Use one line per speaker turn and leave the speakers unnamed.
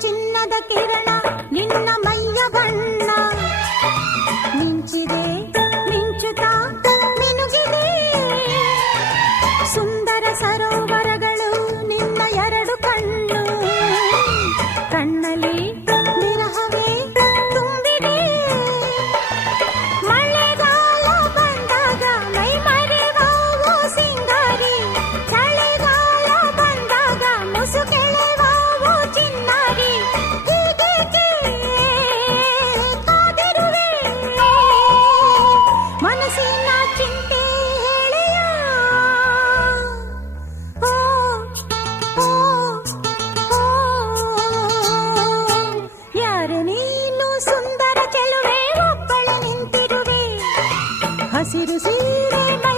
ಚಿನ್ನದ ಕಿರಣ ನಿನ್ನ ಮೈಯ ಬಣ್ಣ ಮಿಂಚಿದೆ ಮಿಂಚುತ್ತಾ ಮಿನುಗಿದೆ ಸುಂದರ ಸರೋವರಗಳು ಸುಂದರ ಚೆಲುವೆ ಒಬ್ಬಳೆ ನಿಂತಿರುವೆ ಹಸಿರು ಸೀರೆ